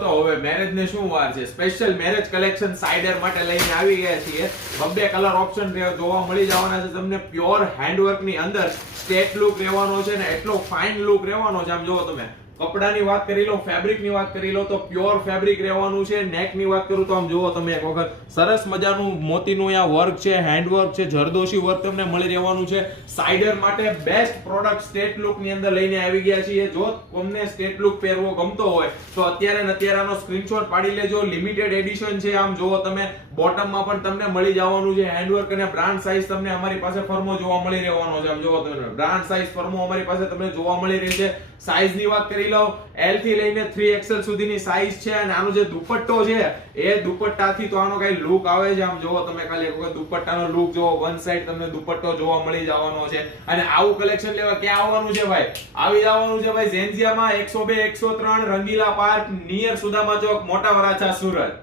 તો હવે મેરેજ ને શું વાર છે, સ્પેશિયલ મેરેજ કલેક્શન સાઇડર માટે લઈને આવી ગયા છીએ. બબ્બે કલર ઓપ્શન જોવા મળી જવાના છે તમને. પ્યોર હેન્ડવર્ક ની અંદર સ્ટેટ લુક રહેવાનો છે ને એટલો ફાઇન લુક રહેવાનો છે. આમ જોવો તમે, કપડાની વાત કરી લો, ફેબ્રિક ની વાત કરી લો તો પ્યોર ફેબ્રિક રહેવાનું છે. નેક ની વાત કરું તો આમ જોવો તમે એક વખત સરસ મજાનું મોતીનું અહીંયા વર્ક છે, હેન્ડવર્ક છે, જરદોશી વર્ક તમને મળી રહેવાનું છે. સાઇડર માટે બેસ્ટ પ્રોડક્ટ સ્ટેટ લુક ની અંદર લઈને આવી ગયા છીએ. જો તમને સ્ટેટ લુક પહેરવો ગમતો હોય તો અત્યારે ને અત્યારે આનો સ્ક્રીનશોટ પાડી લેજો. લિમિટેડ એડિશન છે. આમ જોવો તમે, બોટમમાં પણ તમને મળી જવાનું છે હેન્ડવર્ક અને બ્રાન્ડ સાઇઝ તમને અમારી પાસે ફર્મો જોવા મળી રહેવાનો છે. આમ જોવો તમે, બ્રાન્ડ સાઇઝ ફર્મો અમારી પાસે તમને જોવા મળી રહી છે. સાઇઝ ની વાત કરી લો, L થી લઈને 3XL સુધીની સાઇઝ છે. અને આનો જે દુપટ્ટો છે એ દુપટ્ટાથી તો આનો કઈ લુક આવે છે. આમ જોવો તમે, ખાલી એક વખત દુપટ્ટાનો લુક જોવો, વન સાઈડ તમને દુપટ્ટો જોવા મળી જવાનો છે. અને આવું કલેક્શન લેવા ક્યાં આવવાનું છે ભાઈ? આવી જવાનું છે ભાઈ ઝેન્ઝિયામાં 102 103 રંગીલા પાર્ક નિયર સુદામા ચોક, મોટા વરાછા, સુરત.